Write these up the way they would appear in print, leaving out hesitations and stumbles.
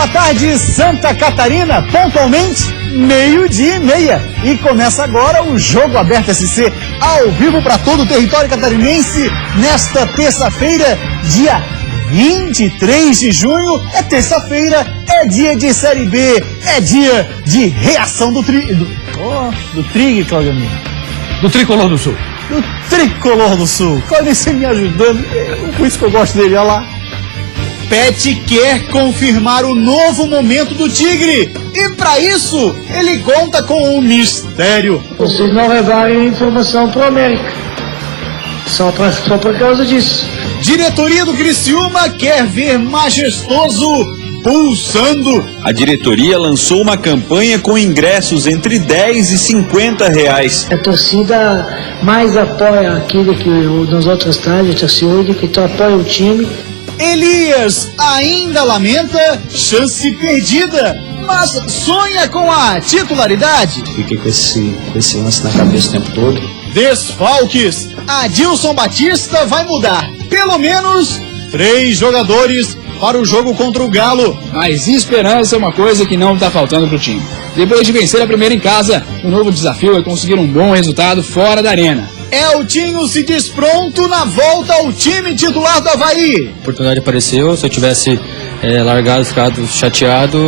boa tarde, Santa Catarina, pontualmente 12:30. E começa agora o Jogo Aberto SC, ao vivo para todo o território catarinense, nesta terça-feira, dia 23 de junho. É terça-feira, é dia de Série B, é dia de reação do Trig, Claudio Miro. Do Tricolor do Sul. Do Tricolor do Sul. Claudio, você me ajudando, por isso que eu gosto dele, olha lá. Pet quer confirmar o novo momento do Tigre. E para isso, ele conta com um mistério. Vocês não levarem informação para o América. Só por causa disso. Diretoria do Criciúma quer ver Majestoso pulsando. A diretoria lançou uma campanha com ingressos entre 10 e 50 reais. A torcida mais apoia aquilo que nos outros estádios, a torcida que apoia o time. Elias ainda lamenta chance perdida, mas sonha com a titularidade. Fiquei com esse lance na cabeça o tempo todo. Desfalques. Adilson Batista vai mudar pelo menos 3 jogadores para o jogo contra o Galo. Mas esperança é uma coisa que não está faltando para o time. Depois de vencer a primeira em casa, o novo desafio é conseguir um bom resultado fora da arena. Eltinho se diz pronto na volta ao time titular do Avaí. A oportunidade apareceu, se eu tivesse largado, ficado chateado,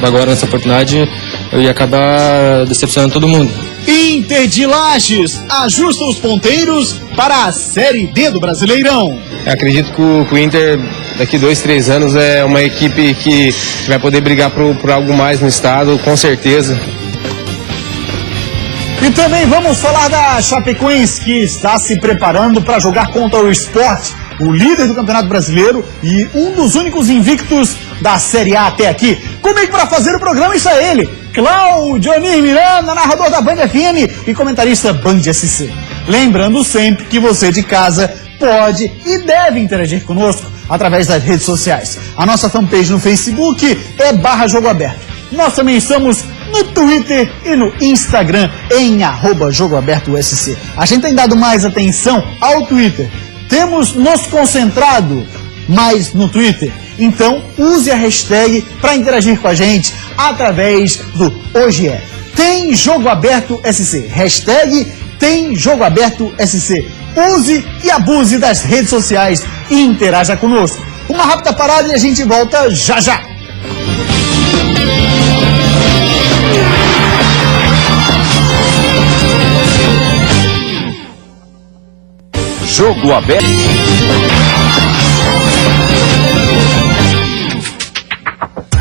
agora nessa oportunidade eu ia acabar decepcionando todo mundo. Inter de Lages ajusta os ponteiros para a Série D do Brasileirão. Eu acredito que o Inter daqui 2, 3 anos é uma equipe que vai poder brigar por algo mais no estado, com certeza. E também vamos falar da Chapecoense, que está se preparando para jogar contra o Sport, o líder do Campeonato Brasileiro e um dos únicos invictos da Série A até aqui. Comigo para fazer o programa está ele, Claudio Miranda, narrador da Band FM e comentarista Band SC. Lembrando sempre que você de casa pode e deve interagir conosco através das redes sociais. A nossa fanpage no Facebook é /Jogo Aberto. Nós também estamos no Twitter e no Instagram em @JogoAbertoSC. A gente tem dado mais atenção ao Twitter. Temos nos concentrado mais no Twitter. Então, use a hashtag para interagir com a gente através do Hoje É. Tem Jogo Aberto SC. Hashtag Tem Jogo Aberto SC. Use e abuse das redes sociais e interaja conosco. Uma rápida parada e a gente volta já já. Jogo Aberto.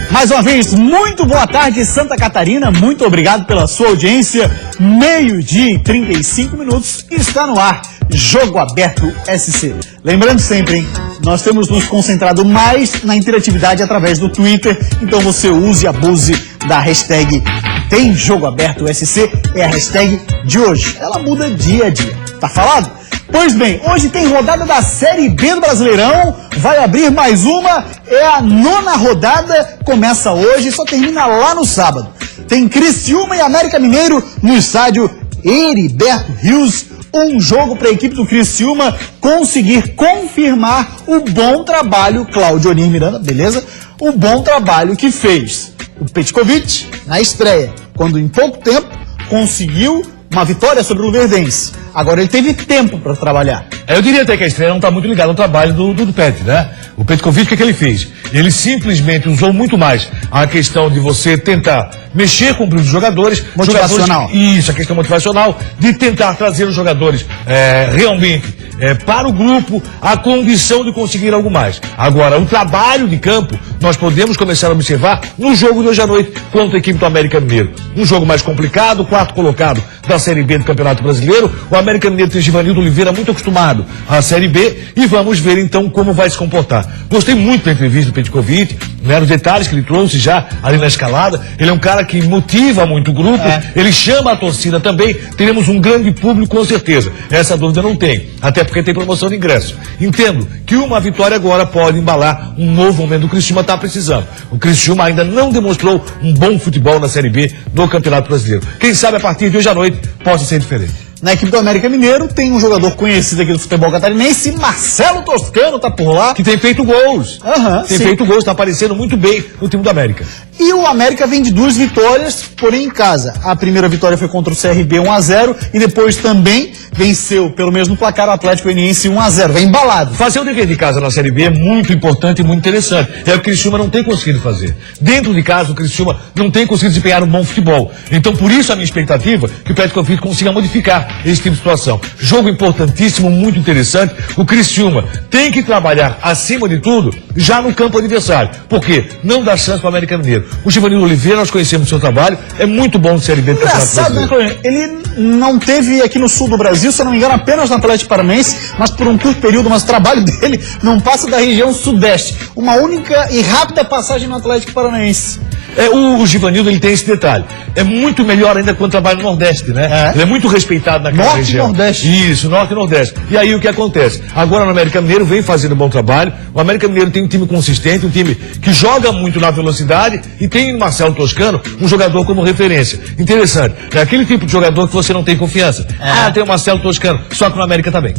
Mais uma vez, muito boa tarde, Santa Catarina. Muito obrigado pela sua audiência. 12:35. Está no ar, Jogo Aberto SC. Lembrando sempre, hein? Nós temos nos concentrado mais na interatividade através do Twitter. Então você use e abuse da hashtag Tem Jogo Aberto SC. É a hashtag de hoje. Ela muda dia a dia. Tá falado? Pois bem, hoje tem rodada da Série B do Brasileirão, vai abrir mais uma, é a 9ª rodada, começa hoje e só termina lá no sábado. Tem Criciúma e América Mineiro no estádio Heriberto Rios, um jogo para a equipe do Criciúma conseguir confirmar o bom trabalho, Claudio Miranda, beleza? O bom trabalho que fez o Petkovic na estreia, quando em pouco tempo conseguiu uma vitória sobre o Luverdense. Agora ele teve tempo para trabalhar. Eu diria até que a estreia não está muito ligada ao trabalho do Pet, né? O Petkovic, o que ele fez? Ele simplesmente usou muito mais a questão de você tentar mexer com os jogadores. Motivacional. Isso, a questão motivacional, de tentar trazer os jogadores realmente para o grupo, a condição de conseguir algo mais. Agora, o trabalho de campo, nós podemos começar a observar no jogo de hoje à noite contra a equipe do América Mineiro. Um jogo mais complicado, 4º colocado da Série B do Campeonato Brasileiro. O América Mineiro tem Givanildo Oliveira muito acostumado à Série B e vamos ver então como vai se comportar. Gostei muito da entrevista do Petkovic, né, os detalhes que ele trouxe já ali na escalada. Ele é um cara que motiva muito o grupo, ele chama a torcida também. Teremos um grande público com certeza. Essa dúvida não tem, até porque tem promoção de ingresso. Entendo que uma vitória agora pode embalar um novo momento. O Criciúma está precisando. O Criciúma ainda não demonstrou um bom futebol na Série B do Campeonato Brasileiro. Quem sabe a partir de hoje à noite possa ser diferente. Na equipe do América Mineiro tem um jogador conhecido aqui do futebol catarinense, Marcelo Toscano, tá por lá. Que tem feito gols. Tem feito gols, tá aparecendo muito bem no time do América. E o América vem de 2 vitórias, porém em casa. A primeira vitória foi contra o CRB 1-0 e depois também venceu, pelo menos no placar, o Atlético Goianiense 1-0. Vem embalado. Fazer o dever de casa na Série B é muito importante e muito interessante. É o que o Criciúma não tem conseguido fazer. Dentro de casa, o Criciúma não tem conseguido desempenhar um bom futebol. Então, por isso, a minha expectativa é que o Petkovic consiga modificar esse tipo de situação. Jogo importantíssimo, muito interessante. O Criciúma tem que trabalhar, acima de tudo, já no campo adversário. Por quê? Não dá chance para o América Mineiro. O Givanildo Oliveira, nós conhecemos o seu trabalho, é muito bom de Série B do Campeonato Brasileiro. Né, ele não teve aqui no sul do Brasil, se eu não me engano, apenas no Atlético Paranaense, mas por um curto período, mas o trabalho dele não passa da região sudeste. Uma única e rápida passagem no Atlético Paranaense. O Givanildo, ele tem esse detalhe. É muito melhor ainda quando trabalha no Nordeste, né? Ele é muito respeitado naquela região. Norte e Nordeste. Isso, Norte e Nordeste. E aí o que acontece? Agora no América Mineiro vem fazendo um bom trabalho. O América Mineiro tem um time consistente, um time que joga muito na velocidade e tem o Marcelo Toscano, um jogador como referência. Interessante. É aquele tipo de jogador que você não tem confiança. Tem o Marcelo Toscano, só que no América tá bem.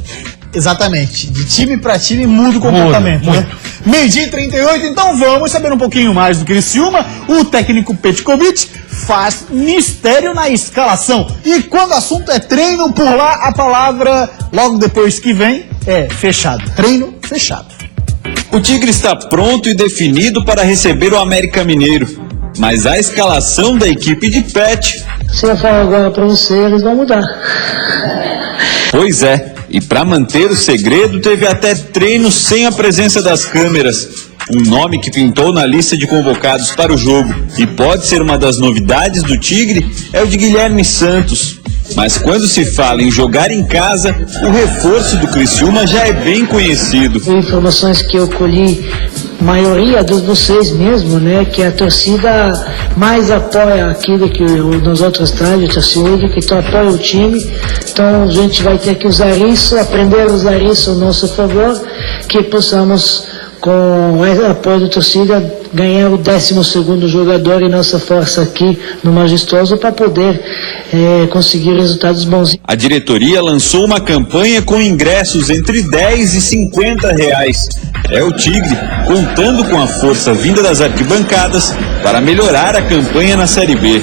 Exatamente. De time para time muda o comportamento. Né? 12h38, então vamos saber um pouquinho mais do Criciúma. O técnico Petkovic faz mistério na escalação. E quando o assunto é treino, por lá a palavra, logo depois que vem, é fechado. Treino fechado. O Tigre está pronto e definido para receber o América Mineiro. Mas a escalação da equipe de Pet... Se eu falar agora para você, eles vão mudar. Pois é. E para manter o segredo, teve até treino sem a presença das câmeras. Um nome que pintou na lista de convocados para o jogo e pode ser uma das novidades do Tigre é o de Guilherme Santos. Mas quando se fala em jogar em casa, o reforço do Criciúma já é bem conhecido. Informações que eu colhi, maioria dos vocês mesmo, né, que a torcida mais apoia aquilo que nos outros estádios, a torcida que apoia o time. Então a gente vai ter que usar isso, aprender a usar isso a nosso favor, que possamos, com o apoio da torcida, ganhar o 12º jogador e nossa força aqui no Majestoso para poder conseguir resultados bons. A diretoria lançou uma campanha com ingressos entre 10 e 50 reais. É o Tigre contando com a força vinda das arquibancadas para melhorar a campanha na Série B.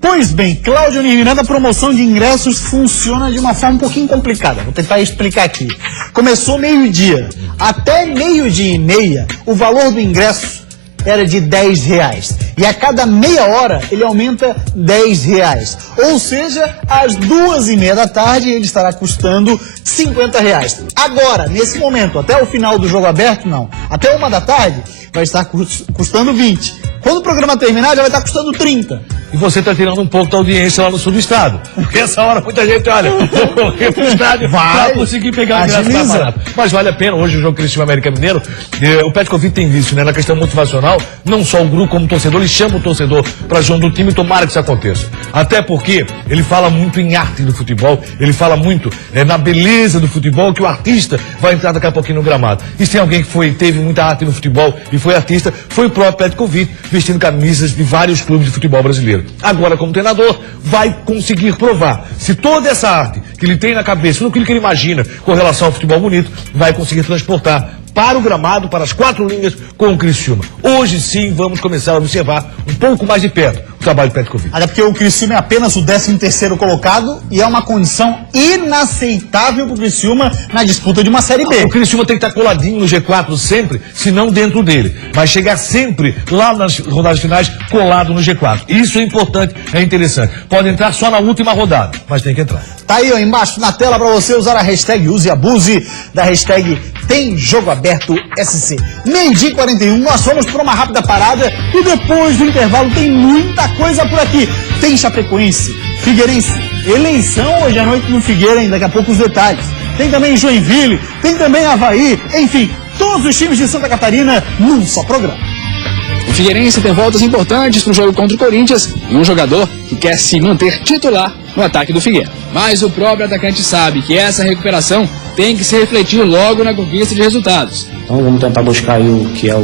Pois bem, Cláudio Miranda, a promoção de ingressos funciona de uma forma um pouquinho complicada. Vou tentar explicar aqui. Começou meio-dia. Até meio-dia e meia, o valor do ingresso era de R$10. E a cada meia hora, ele aumenta R$10. Ou seja, às 2h30 da tarde, ele estará custando R$50. Agora, nesse momento, até o final do jogo aberto, não. Até 1 da tarde, vai estar custando R$20. Quando o programa terminar, já vai estar custando R$30. E você está tirando um pouco da audiência lá no sul do estado. Porque essa hora muita gente, olha, vou correr pro estádio para conseguir pegar o ingresso mais barato. Mas vale a pena, hoje o jogo Criciúma América Mineiro, o Petkovic tem visto, né, na questão motivacional, não só o grupo como o torcedor, ele chama o torcedor para junto do time e tomara que isso aconteça. Até porque ele fala muito em arte do futebol, ele fala muito na beleza do futebol, que o artista vai entrar daqui a pouquinho no gramado. E se tem alguém que teve muita arte no futebol e foi artista, foi o próprio Petkovic, vestindo camisas de vários clubes de futebol brasileiro. Agora, como treinador, vai conseguir provar se toda essa arte que ele tem na cabeça, tudo aquilo que ele imagina com relação ao futebol bonito, vai conseguir transportar para o gramado, para as 4 linhas com o Criciúma. Hoje sim vamos começar a observar um pouco mais de perto o trabalho do Petkovic. Até porque o Criciúma é apenas o 13º colocado e é uma condição inaceitável para o Criciúma na disputa de uma Série B. O Criciúma tem que estar coladinho no G4 sempre, se não dentro dele. Mas chegar sempre lá nas rodadas finais colado no G4. Isso é importante, é interessante. Pode entrar só na última rodada, mas tem que entrar. Tá aí ó, embaixo na tela para você usar a hashtag Use e Abuse, da hashtag Tem Jogo Aberto SC. 12h41, nós vamos para uma rápida parada e depois do intervalo tem muita coisa por aqui. Tem Chapecoense, Figueirense, eleição hoje à noite no Figueira, hein? Daqui a pouco os detalhes. Tem também Joinville, tem também Avaí, enfim, todos os times de Santa Catarina num só programa. O Figueirense tem voltas importantes para o jogo contra o Corinthians e um jogador que quer se manter titular no ataque do Figueira. Mas o próprio atacante sabe que essa recuperação tem que se refletir logo na conquista de resultados. Então vamos tentar buscar aí o que é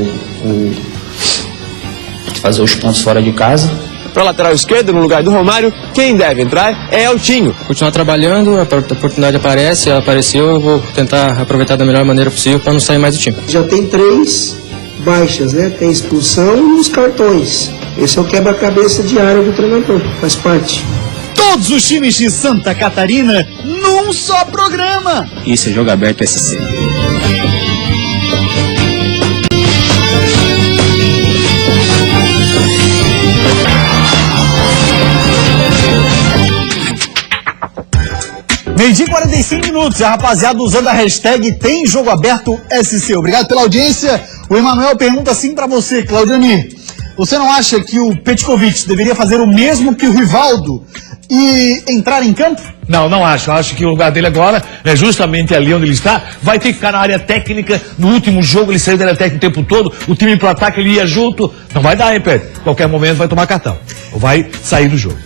fazer os pontos fora de casa, para a lateral esquerda no lugar do Romário. Quem deve entrar é Eltinho. Continuar trabalhando, a oportunidade aparece, ela apareceu, eu vou tentar aproveitar da melhor maneira possível para não sair mais do time. Já tem 3 baixas, né? Tem expulsão e os cartões. Esse é o quebra-cabeça diário do treinador, faz parte. Todos os times de Santa Catarina num só programa. Isso é Jogo Aberto SC. Meio-dia e 45 minutos, a rapaziada usando a hashtag Tem Jogo Aberto SC. Obrigado pela audiência. O Emanuel pergunta assim pra você, Claudiani. Você não acha que o Petkovic deveria fazer o mesmo que o Rivaldo e entrar em campo? Não acho. Acho que o lugar dele agora é justamente ali onde ele está. Vai ter que ficar na área técnica. No último jogo ele saiu da área técnica o tempo todo. O time pro ataque ele ia junto. Não vai dar, hein, Pedro? Qualquer momento vai tomar cartão. Ou vai sair do jogo.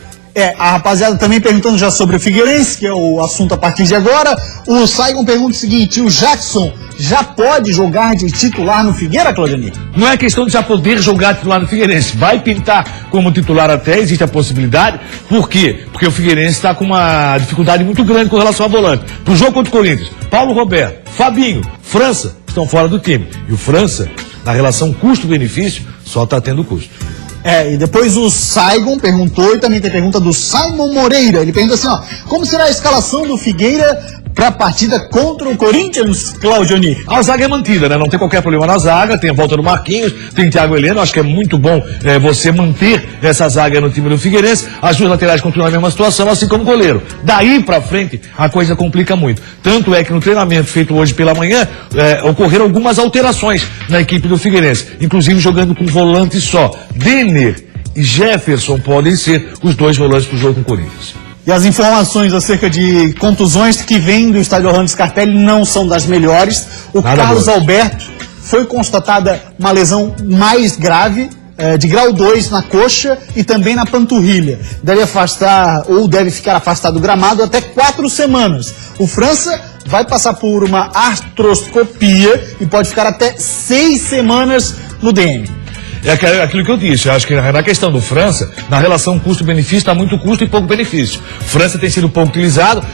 A rapaziada também perguntando já sobre o Figueirense, que é o assunto a partir de agora. O Saigon pergunta o seguinte: o Jackson já pode jogar de titular no Figueira, Claudemir? Não é questão de já poder jogar titular no Figueirense. Vai pintar como titular até, existe a possibilidade. Por quê? Porque o Figueirense está com uma dificuldade muito grande com relação ao volante. Pro jogo contra o Corinthians, Paulo Roberto, Fabinho, França estão fora do time. E o França, na relação custo-benefício, só está tendo custo. E depois o Saigon perguntou, e também tem pergunta do Simon Moreira. Ele pergunta assim, como será a escalação do Figueira para a partida contra o Corinthians, Claudioni? A zaga é mantida, né? Não tem qualquer problema na zaga, tem a volta do Marquinhos, tem Thiago Heleno, acho que é muito bom você manter essa zaga no time do Figueirense. As duas laterais continuam na mesma situação, assim como o goleiro. Daí pra frente, a coisa complica muito. Tanto é que no treinamento feito hoje pela manhã, ocorreram algumas alterações na equipe do Figueirense, inclusive jogando com volante só. Denner e Jefferson podem ser os dois volantes do jogo com o Corinthians. E as informações acerca de contusões que vêm do estádio Orlando Scarpelli não são das melhores. O Carlos Alberto foi constatada uma lesão mais grave, de grau 2 na coxa e também na panturrilha. Deve ficar afastado do gramado até 4 semanas. O França vai passar por uma artroscopia e pode ficar até 6 semanas no DM. É aquilo que eu disse, eu acho que na questão do França, na relação custo-benefício, está muito custo e pouco benefício. França tem sido pouco utilizado,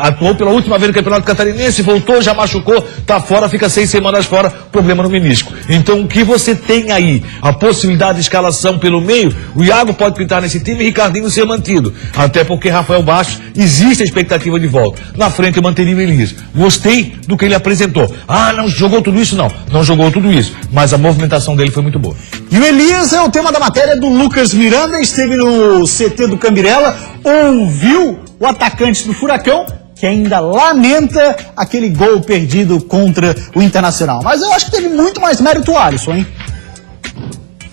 atuou pela última vez no Campeonato Catarinense, voltou, já machucou, está fora, fica 6 semanas fora, problema no menisco. Então o que você tem aí? A possibilidade de escalação pelo meio, o Iago pode pintar nesse time e Ricardinho ser mantido. Até porque Rafael Bastos, existe a expectativa de volta. Na frente eu manteria o Elias. Gostei do que ele apresentou. Não jogou tudo isso? Não jogou tudo isso, mas a movimentação dele foi muito boa. E o Elias é o tema da matéria do Lucas Miranda, esteve no CT do Cambirela, ouviu o atacante do Furacão, que ainda lamenta aquele gol perdido contra o Internacional. Mas eu acho que teve muito mais mérito o Alisson, hein?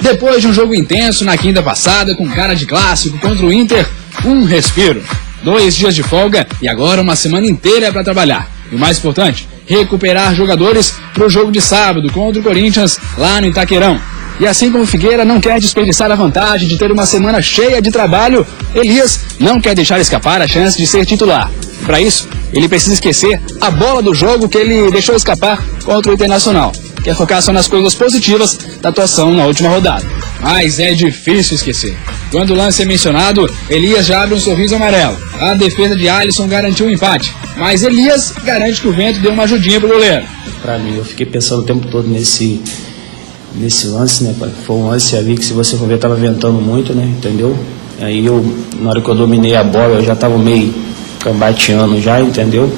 Depois de um jogo intenso na quinta passada, com cara de clássico contra o Inter, um respiro. 2 dias de folga e agora uma semana inteira para trabalhar. E o mais importante, recuperar jogadores para o jogo de sábado contra o Corinthians, lá no Itaquerão. E assim como o Figueira não quer desperdiçar a vantagem de ter uma semana cheia de trabalho, Elias não quer deixar escapar a chance de ser titular. Para isso, ele precisa esquecer a bola do jogo que ele deixou escapar contra o Internacional. Quer focar só nas coisas positivas da atuação na última rodada. Mas é difícil esquecer. Quando o lance é mencionado, Elias já abre um sorriso amarelo. A defesa de Alisson garantiu o empate, mas Elias garante que o vento deu uma ajudinha pro goleiro. Para mim, eu fiquei pensando o tempo todo nesse lance, né, pai? Foi um lance ali que, se você for ver, tava ventando muito, né, entendeu? Aí na hora que eu dominei a bola, eu já tava meio cambateando já, entendeu?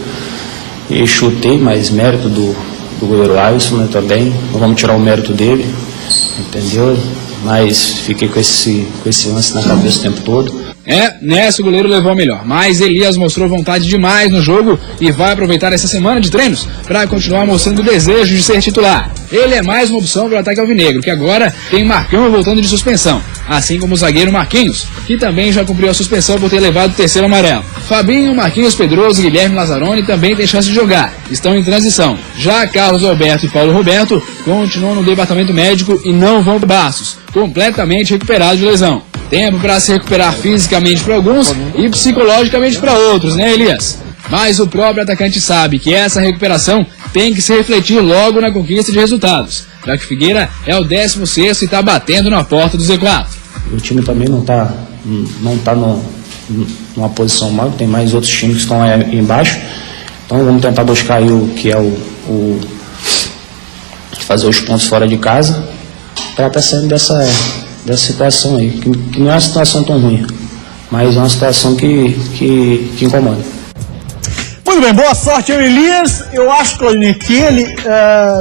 E chutei, mas mérito do goleiro Alisson, né, também. Não vamos tirar o mérito dele, entendeu? Mas fiquei com esse lance na cabeça o tempo todo. Nessa o goleiro levou a melhor, mas Elias mostrou vontade demais no jogo e vai aproveitar essa semana de treinos para continuar mostrando o desejo de ser titular. Ele é mais uma opção para o ataque alvinegro, que agora tem Marcão voltando de suspensão, assim como o zagueiro Marquinhos, que também já cumpriu a suspensão por ter levado o terceiro amarelo. Fabinho, Marquinhos Pedroso e Guilherme Lazzaroni também têm chance de jogar, estão em transição. Já Carlos Alberto e Paulo Roberto continuam no departamento médico e não vão para Bastos, completamente recuperados de lesão. Tempo para se recuperar fisicamente para alguns e psicologicamente para outros, né, Elias? Mas o próprio atacante sabe que essa recuperação tem que se refletir logo na conquista de resultados, já que Figueira é o 16º e está batendo na porta do Z4. O time também não tá numa posição mal, tem mais outros times que estão aí embaixo. Então vamos tentar buscar aí o que é fazer os pontos fora de casa para estar saindo dessa situação aí, que não é uma situação tão ruim, mas é uma situação que incomoda. Muito bem, boa sorte ao Elias. Eu acho, Claudinei, que ele,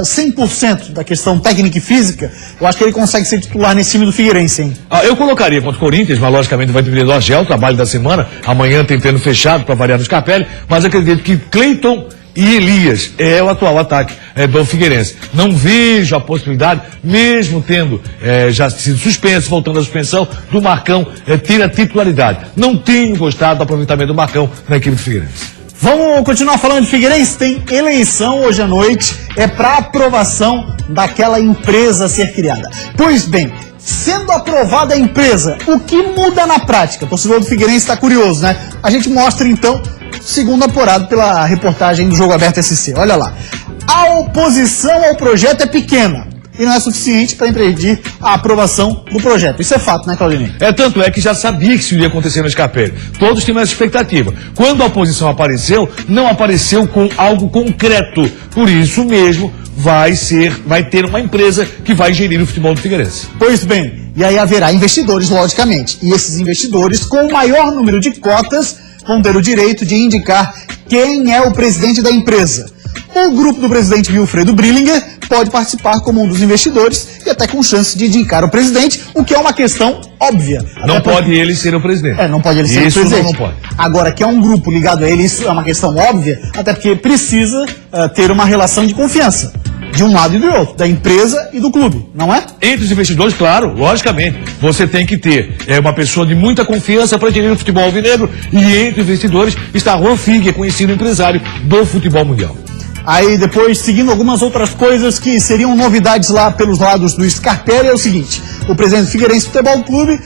100% da questão técnica e física, eu acho que ele consegue ser titular nesse time do Figueirense, hein? Eu colocaria contra o Corinthians, mas logicamente vai depender do Argel, trabalho da semana. Amanhã tem treino fechado para variar no Scarpelli, mas acredito que Cleiton e Elias é o atual ataque do Figueirense. Não vejo a possibilidade, mesmo tendo já sido suspenso, voltando à suspensão, do Marcão ter a titularidade. Não tenho gostado do aproveitamento do Marcão na equipe do Figueirense. Vamos continuar falando de Figueirense? Tem eleição hoje à noite, é para aprovação daquela empresa a ser criada. Pois bem, sendo aprovada a empresa, o que muda na prática? O torcedor do Figueirense está curioso, né? A gente mostra então, segundo apurado pela reportagem do Jogo Aberto SC. Olha lá. A oposição ao projeto é pequena e não é suficiente para impedir a aprovação do projeto. Isso é fato, né, Claudinei? Tanto é que já sabia que isso iria acontecer no Scarpelli. Todos tinham essa expectativa. Quando a oposição apareceu, não apareceu com algo concreto. Por isso mesmo, vai ter uma empresa que vai gerir o futebol do Figueirense. Pois bem, e aí haverá investidores, logicamente. E esses investidores, com o maior número de cotas, vão ter o direito de indicar quem é o presidente da empresa. O grupo do presidente Wilfredo Brillinger pode participar como um dos investidores e até com chance de indicar o presidente, o que é uma questão óbvia. Não pode ele ser o presidente. Não pode ele ser o presidente. Não pode. Agora, que é um grupo ligado a ele, isso é uma questão óbvia, até porque precisa ter uma relação de confiança. De um lado e do outro, da empresa e do clube, não é? Entre os investidores, claro, logicamente. Você tem que ter uma pessoa de muita confiança para gerir o futebol alvinegro. E entre os investidores está Juan Figuer, conhecido empresário do futebol mundial. Aí depois, seguindo algumas outras coisas que seriam novidades lá pelos lados do Scarpelli, é o seguinte: o presidente do Figueirense Futebol Clube,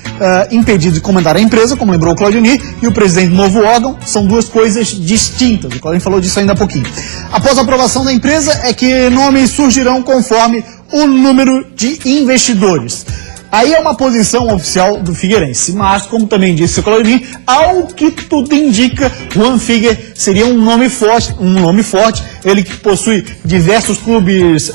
impedido de comandar a empresa, como lembrou o Claudinei, e o presidente do novo órgão, são duas coisas distintas. O Claudinei falou disso ainda há pouquinho. Após a aprovação da empresa, é que nomes surgirão conforme o número de investidores. Aí é uma posição oficial do Figueirense, mas, como também disse o Claudinei, ao que tudo indica, Juan Figuer seria um nome forte, ele que possui diversos clubes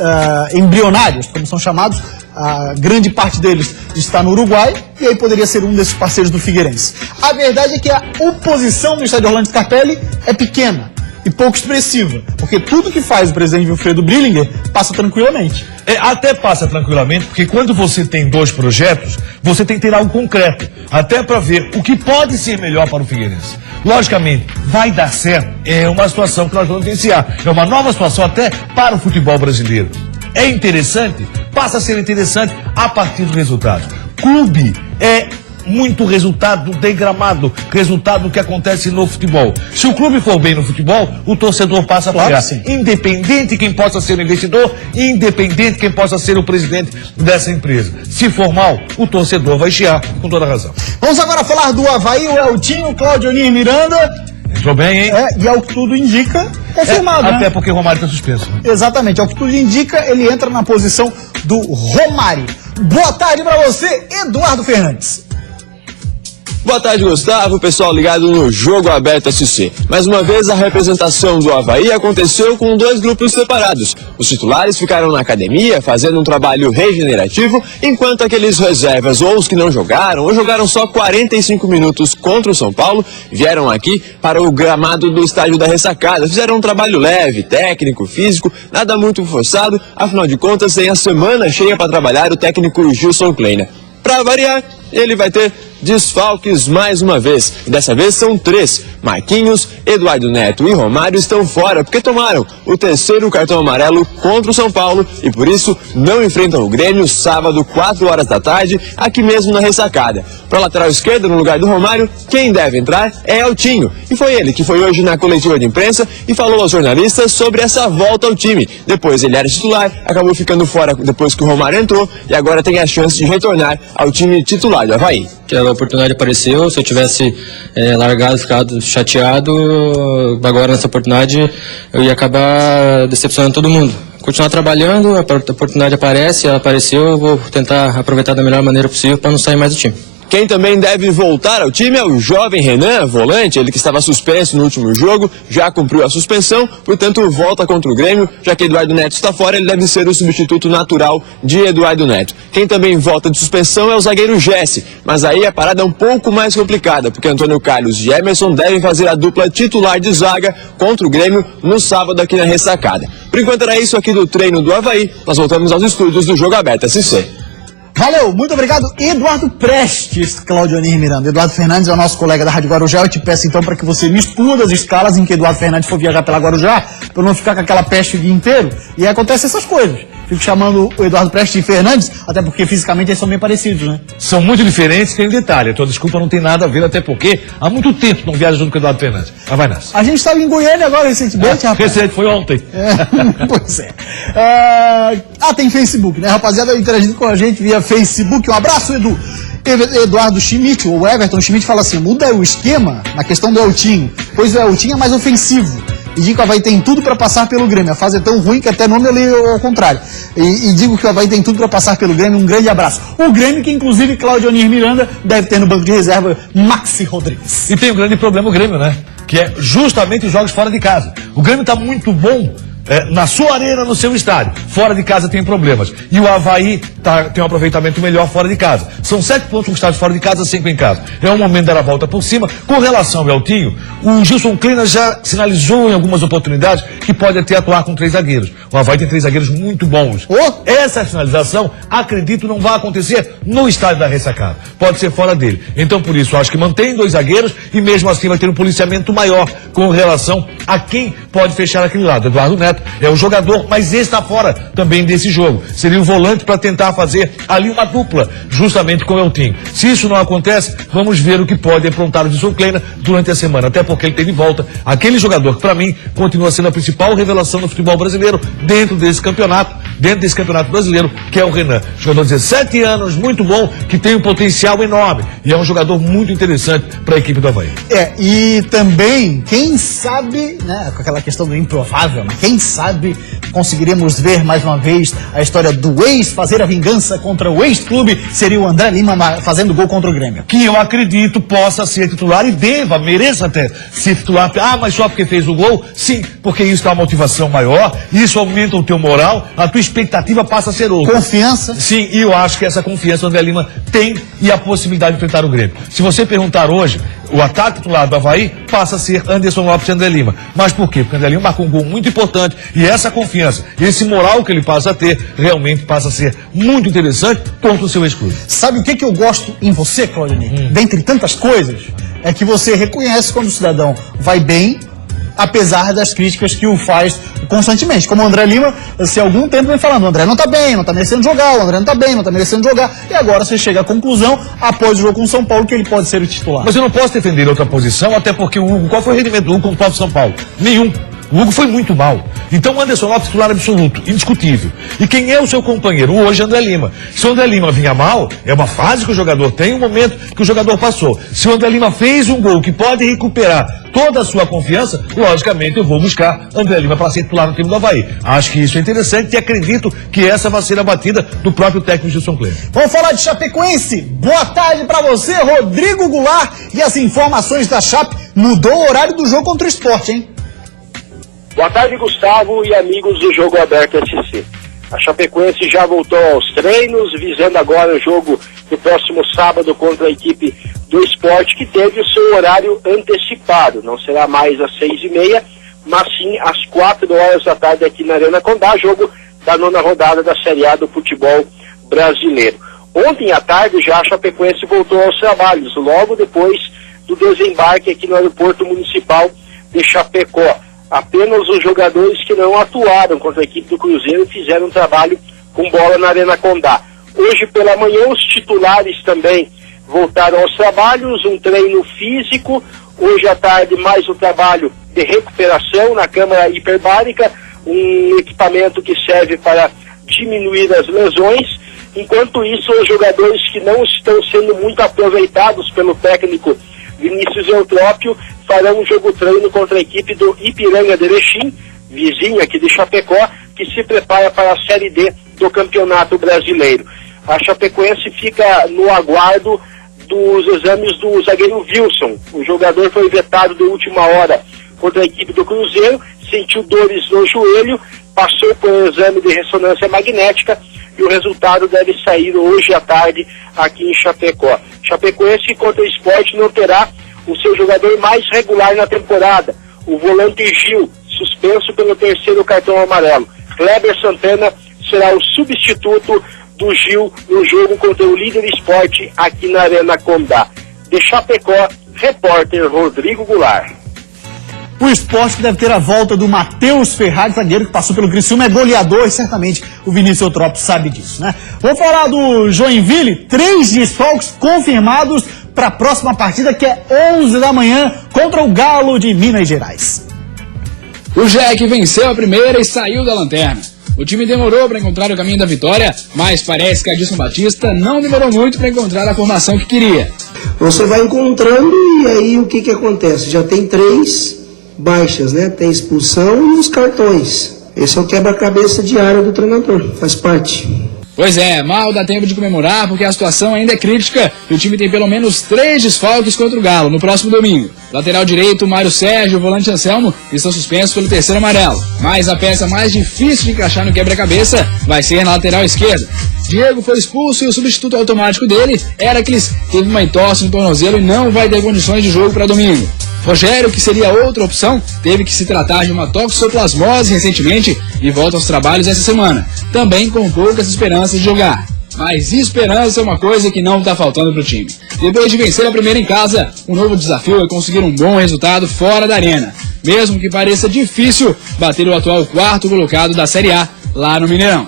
embrionários, como são chamados, a grande parte deles está no Uruguai, e aí poderia ser um desses parceiros do Figueirense. A verdade é que a oposição no estádio Orlando Scarpelli é pequena e pouco expressiva, porque tudo que faz o presidente Wilfredo Brillinger passa tranquilamente. Até passa tranquilamente, porque quando você tem dois projetos, você tem que ter algo concreto, até para ver o que pode ser melhor para o Figueirense. Logicamente, vai dar certo, é uma situação que nós vamos vivenciar, é uma nova situação até para o futebol brasileiro. É interessante, passa a ser interessante a partir do resultado. Clube é muito resultado degramado, resultado do que acontece no futebol. Se o clube for bem no futebol, o torcedor passa a pagar. Independente quem possa ser o investidor, independente quem possa ser o presidente dessa empresa. Se for mal, o torcedor vai chiar, com toda razão. Vamos agora falar do Avaí, o Eltinho, o Claudionir Miranda. Entrou bem, hein? E ao que tudo indica, confirmado, né? Até porque o Romário está suspenso. Né? Exatamente, ao que tudo indica, ele entra na posição do Romário. Boa tarde para você, Eduardo Fernandes. Boa tarde, Gustavo, pessoal ligado no Jogo Aberto SC. Mais uma vez, a representação do Avaí aconteceu com dois grupos separados. Os titulares ficaram na academia, fazendo um trabalho regenerativo, enquanto aqueles reservas, ou os que não jogaram, ou jogaram só 45 minutos contra o São Paulo, vieram aqui para o gramado do Estádio da Ressacada. Fizeram um trabalho leve, técnico, físico, nada muito forçado, afinal de contas, tem a semana cheia para trabalhar o técnico Gilson Kleina. Para variar, ele vai ter desfalques mais uma vez. E dessa vez são 3. Marquinhos, Eduardo Neto e Romário estão fora porque tomaram o terceiro cartão amarelo contra o São Paulo e por isso não enfrentam o Grêmio sábado, 4 horas da tarde, aqui mesmo na Ressacada. Para a lateral esquerda, no lugar do Romário, quem deve entrar é Eltinho. E foi ele que foi hoje na coletiva de imprensa e falou aos jornalistas sobre essa volta ao time. Depois ele era titular, acabou ficando fora depois que o Romário entrou e agora tem a chance de retornar ao time titular do Avaí. A oportunidade apareceu, se eu tivesse largado, ficado chateado, agora nessa oportunidade eu ia acabar decepcionando todo mundo. Continuar trabalhando, a oportunidade aparece, ela apareceu, eu vou tentar aproveitar da melhor maneira possível para não sair mais do time. Quem também deve voltar ao time é o jovem Renan, volante, ele que estava suspenso no último jogo, já cumpriu a suspensão, portanto volta contra o Grêmio, já que Eduardo Neto está fora, ele deve ser o substituto natural de Eduardo Neto. Quem também volta de suspensão é o zagueiro Jesse, mas aí a parada é um pouco mais complicada, porque Antônio Carlos e Emerson devem fazer a dupla titular de zaga contra o Grêmio no sábado aqui na Ressacada. Por enquanto era isso aqui do treino do Avaí, nós voltamos aos estúdios do Jogo Aberto SC. Valeu, muito obrigado, Eduardo Prestes, Claudionir Miranda. Eduardo Fernandes é o nosso colega da Rádio Guarujá. Eu te peço então para que você misture as escalas em que Eduardo Fernandes for viajar pela Guarujá, para não ficar com aquela peste o dia inteiro. E aí acontece essas coisas. Fico chamando o Eduardo Prestes de Fernandes, até porque fisicamente eles são bem parecidos, né? São muito diferentes, tem um detalhe. A tua desculpa não tem nada a ver, até porque há muito tempo não viaja junto com o Eduardo Fernandes. Ah, vai nessa. A gente estava em Goiânia agora recentemente, rapaz. Recente, foi ontem. Pois é. Tem Facebook, né? Rapaziada, interagindo com a gente via Facebook. Um abraço, Edu. Eduardo Schmidt, ou Everton Schmidt, fala assim: muda o esquema na questão do Eltinho, pois o Eltinho é mais ofensivo. E digo que o Avaí tem tudo para passar pelo Grêmio. A fase é tão ruim que até nome eu leio ao contrário. E digo que o Avaí tem tudo para passar pelo Grêmio. Um grande abraço. O Grêmio que, inclusive, Claudionir Miranda deve ter no banco de reserva Maxi Rodrigues. E tem um grande problema o Grêmio, né? Que é justamente os jogos fora de casa. O Grêmio está muito bom na sua arena, no seu estádio. Fora de casa tem problemas. E o Avaí tem um aproveitamento melhor fora de casa. São 7 pontos conquistados fora de casa, 5 em casa. É o momento de dar a volta por cima. Com relação ao Eltinho, o Gilson Kleina já sinalizou em algumas oportunidades que pode até atuar com 3 zagueiros. O Avaí tem 3 zagueiros muito bons. Essa sinalização, acredito, não vai acontecer no estádio da Ressacada. Pode ser fora dele. Então, por isso, acho que mantém 2 zagueiros e mesmo assim vai ter um policiamento maior com relação a quem pode fechar aquele lado. Eduardo Neto é o jogador, mas está fora também desse jogo. Seria o volante para tentar fazer ali uma dupla, justamente com o Eltinho. Se isso não acontece, vamos ver o que pode aprontar o Gilson Kleina durante a semana, até porque ele tem de volta aquele jogador que, para mim, continua sendo a principal revelação do futebol brasileiro dentro desse campeonato brasileiro, que é o Renan. Jogador de 17 anos, muito bom, que tem um potencial enorme e é um jogador muito interessante para a equipe do Avaí. E também, quem sabe, né, com aquela questão do improvável, mas quem sabe conseguiremos ver mais uma vez a história do ex fazer a vingança contra o ex-clube, seria o André Lima fazendo gol contra o Grêmio. Que eu acredito possa ser titular e mereça até ser titular. Mas só porque fez o gol? Sim, porque isso dá uma motivação maior, isso aumenta o teu moral, a tua expectativa passa a ser outra. Confiança. Sim, e eu acho que essa confiança o André Lima tem e a possibilidade de enfrentar o Grêmio. Se você perguntar hoje, o ataque titular do Avaí passa a ser Anderson Lopes e André Lima. Mas por quê? Porque o André Lima marcou um gol muito importante e essa confiança, esse moral que ele passa a ter, realmente passa a ser muito interessante contra o seu ex-clube. Sabe o que eu gosto em você, Claudionir? Dentre tantas coisas, é que você reconhece quando o cidadão vai bem, apesar das críticas que o faz constantemente. Como o André Lima, se há algum tempo vem falando, o André não tá bem, não tá merecendo jogar, o André não tá bem, não tá merecendo jogar, e agora você chega à conclusão, após o jogo com o São Paulo, que ele pode ser o titular. Mas eu não posso defender outra posição, até porque o Hugo, qual foi o rendimento do Hugo com o próprio São Paulo? Nenhum. O Hugo foi muito mal. Então o Anderson Lopes titular absoluto, indiscutível. E quem é o seu companheiro? Hoje, André Lima. Se o André Lima vinha mal, é uma fase que o jogador tem, um momento que o jogador passou. Se o André Lima fez um gol que pode recuperar toda a sua confiança, logicamente eu vou buscar André Lima para ser titular no time do Avaí. Acho que isso é interessante e acredito que essa vai ser a batida do próprio técnico Gilson Kleina. Vamos falar de Chapecoense. Boa tarde para você, Rodrigo Goulart. E as informações da Chape, mudou o horário do jogo contra o Sport, hein? Boa tarde, Gustavo e amigos do Jogo Aberto SC. A Chapecoense já voltou aos treinos, visando agora o jogo do próximo sábado contra a equipe do Sport, que teve o seu horário antecipado. Não será mais às 6h30, mas sim às 4h da tarde aqui na Arena Condá, jogo da 9ª rodada da Série A do futebol brasileiro. Ontem à tarde já a Chapecoense voltou aos trabalhos, logo depois do desembarque aqui no aeroporto municipal de Chapecó. Apenas os jogadores que não atuaram contra a equipe do Cruzeiro fizeram um trabalho com bola na Arena Condá. Hoje pela manhã os titulares também voltaram aos trabalhos, um treino físico. Hoje à tarde mais um trabalho de recuperação na câmara hiperbárica, um equipamento que serve para diminuir as lesões. Enquanto isso, os jogadores que não estão sendo muito aproveitados pelo técnico Vinícius Eutrópio farão um jogo-treino contra a equipe do Ipiranga de Erechim, vizinha aqui de Chapecó, que se prepara para a Série D do Campeonato Brasileiro. A Chapecoense fica no aguardo dos exames do zagueiro Wilson. O jogador foi vetado de última hora contra a equipe do Cruzeiro, sentiu dores no joelho, passou por um exame de ressonância magnética e o resultado deve sair hoje à tarde aqui em Chapecó. Chapecoense contra o Sport não terá o seu jogador mais regular na temporada, o volante Gil, suspenso pelo 3º cartão amarelo. Kleber Santana será o substituto do Gil no jogo contra o líder Sport aqui na Arena Condá. De Chapecó, repórter Rodrigo Goulart. O Sport deve ter a volta do Matheus Ferrari, zagueiro que passou pelo Criciúma, é goleador e certamente o Vinícius Eutrópio sabe disso, né? Vou falar do Joinville, 3 desfalques confirmados para a próxima partida, que é 11 da manhã, contra o Galo de Minas Gerais. O Jack venceu a primeira e saiu da lanterna. O time demorou para encontrar o caminho da vitória, mas parece que Adilson Batista não demorou muito para encontrar a formação que queria. Você vai encontrando e aí o que acontece? Já tem 3 baixas, né? Tem expulsão e os cartões. Esse é o quebra-cabeça diário do treinador, faz parte. Pois é, mal dá tempo de comemorar porque a situação ainda é crítica e o time tem pelo menos 3 desfalques contra o Galo no próximo domingo. Lateral direito, Mário Sérgio e o volante Anselmo estão suspensos pelo 3º amarelo. Mas a peça mais difícil de encaixar no quebra-cabeça vai ser na lateral esquerda. Diego foi expulso e o substituto automático dele, Heracles, teve uma entorse no tornozelo e não vai ter condições de jogo para domingo. Rogério, que seria outra opção, teve que se tratar de uma toxoplasmose recentemente e volta aos trabalhos essa semana, também com poucas esperanças de jogar. Mas esperança é uma coisa que não está faltando para o time. Depois de vencer a primeira em casa, o novo desafio é conseguir um bom resultado fora da arena, mesmo que pareça difícil bater o atual 4º colocado da Série A lá no Mineirão.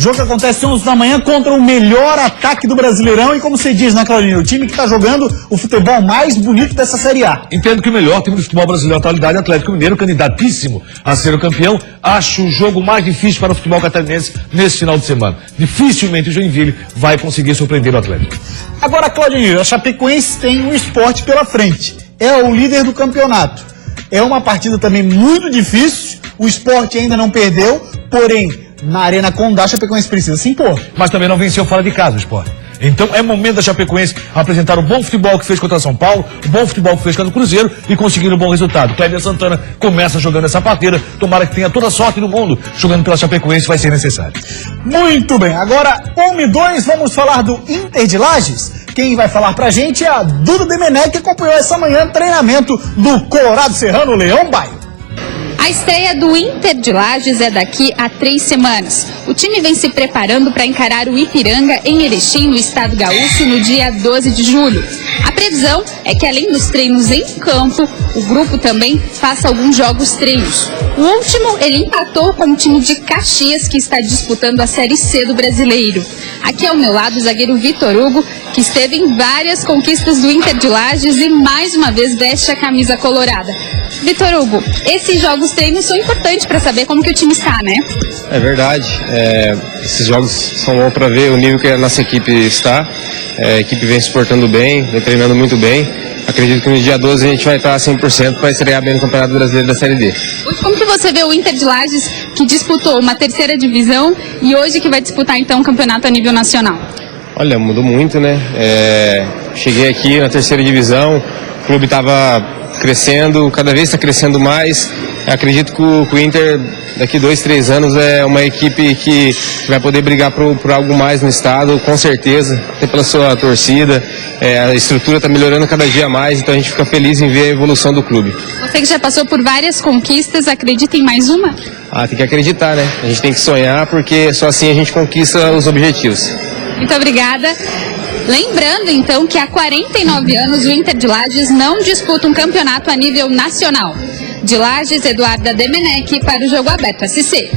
Jogo que acontece 11 da manhã contra o melhor ataque do Brasileirão e, como você diz, né, Claudinho? O time que está jogando o futebol mais bonito dessa Série A. Entendo que o melhor time do futebol brasileiro na atualidade é o Atlético Mineiro, candidatíssimo a ser o campeão. Acho o jogo mais difícil para o futebol catarinense nesse final de semana. Dificilmente o Joinville vai conseguir surpreender o Atlético. Agora, Claudinho, a Chapecoense tem um Sport pela frente. É o líder do campeonato. É uma partida também muito difícil. O Sport ainda não perdeu, porém, na Arena Condá, a Chapecoense precisa se impor. Mas também não venceu fora de casa o Sport. Então é momento da Chapecoense apresentar o bom futebol que fez contra São Paulo, o bom futebol que fez contra o Cruzeiro e conseguir um bom resultado. Kleber Santana começa jogando essa partida, tomara que tenha toda a sorte no mundo, jogando pela Chapecoense vai ser necessário. Muito bem, agora 1 e 2, vamos falar do Inter de Lages. Quem vai falar pra gente é a Duda Demenec, que acompanhou essa manhã o treinamento do Colorado Serrano Leão Baio. A estreia do Inter de Lages é daqui a 3 semanas. O time vem se preparando para encarar o Ipiranga em Erechim, no estado gaúcho, no dia 12 de julho. A previsão é que, além dos treinos em campo, o grupo também faça alguns jogos treinos. O último, ele empatou com o time de Caxias, que está disputando a Série C do Brasileiro. Aqui ao meu lado, o zagueiro Vitor Hugo, que esteve em várias conquistas do Inter de Lages e mais uma vez veste a camisa colorada. Vitor Hugo, esses jogos treinos são importantes para saber como que o time está, né? É verdade. Esses jogos são bons para ver o nível que a nossa equipe está. A equipe vem se portando bem, vem treinando muito bem. Acredito que no dia 12 a gente vai estar 100% para estrear bem no Campeonato Brasileiro da Série D. Como que você vê o Inter de Lages, que disputou uma 3ª divisão e hoje que vai disputar então o campeonato a nível nacional? Olha, mudou muito, né? Cheguei aqui na 3ª divisão, o clube estava crescendo, cada vez está crescendo mais. Acredito que o Inter daqui 2, 3 anos é uma equipe que vai poder brigar por algo mais no estado, com certeza, até pela sua torcida. A estrutura está melhorando cada dia mais, então a gente fica feliz em ver a evolução do clube. Você que já passou por várias conquistas, acredita em mais uma? Tem que acreditar, né? A gente tem que sonhar, porque só assim a gente conquista os objetivos. Muito obrigada. Lembrando, então, que há 49 anos o Inter de Lages não disputa um campeonato a nível nacional. De Lages, Eduarda Demenec para o Jogo Aberto SC.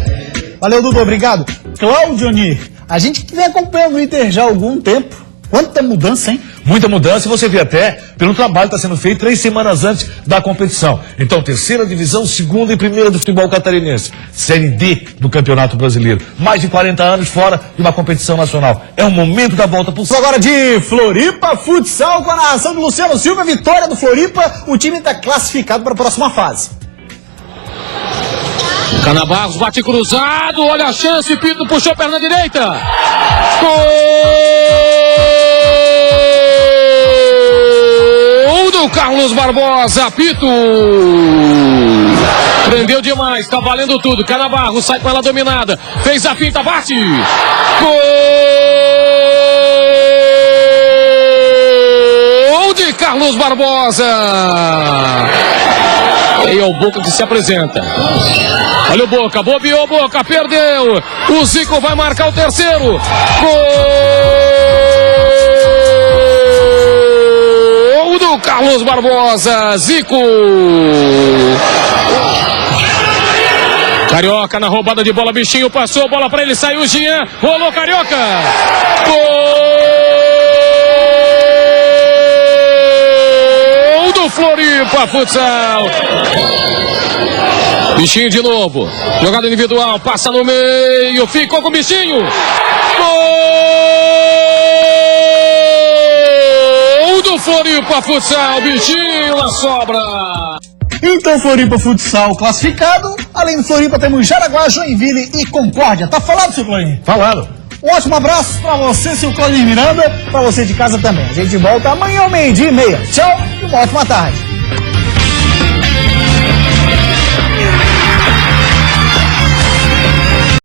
Valeu, Dudu, obrigado. Claudioni, a gente que vem acompanhando o Inter já há algum tempo. Quanta mudança, hein? Muita mudança, você vê até pelo trabalho que está sendo feito 3 semanas antes da competição. Então, 3ª divisão, 2ª e 1ª do futebol catarinense. Série D do Campeonato Brasileiro. Mais de 40 anos fora de uma competição nacional. É o momento da volta pro... Agora de Floripa Futsal, com a narração do Luciano Silva, vitória do Floripa. O time está classificado para a próxima fase. Canabarros bate cruzado, olha a chance, Pinto puxou a perna direita. Gol! do Carlos Barbosa, apito. Prendeu demais, tá valendo tudo. Canabarro sai com ela dominada. Fez a finta, bate. Gol de Carlos Barbosa. E é o Boca que se apresenta. Olha o Boca, bobeou Boca, perdeu. O Zico vai marcar o terceiro. Gol do Carlos Barbosa, Zico. Carioca na roubada de bola, bichinho passou, bola pra ele, saiu o Jean, rolou Carioca. Gol do Floripa Futsal. Bichinho de novo, jogada individual, passa no meio, ficou com o bichinho. Gol do Floripa Futsal, bichinho na sobra. Então, Floripa Futsal classificado. Além do Floripa, temos Jaraguá, Joinville e Concórdia. Tá falado, seu Claudinho? Falado. Um ótimo abraço pra você, seu Claudinho Miranda, pra você de casa também. A gente volta amanhã ao 12:30. Tchau e uma ótima tarde.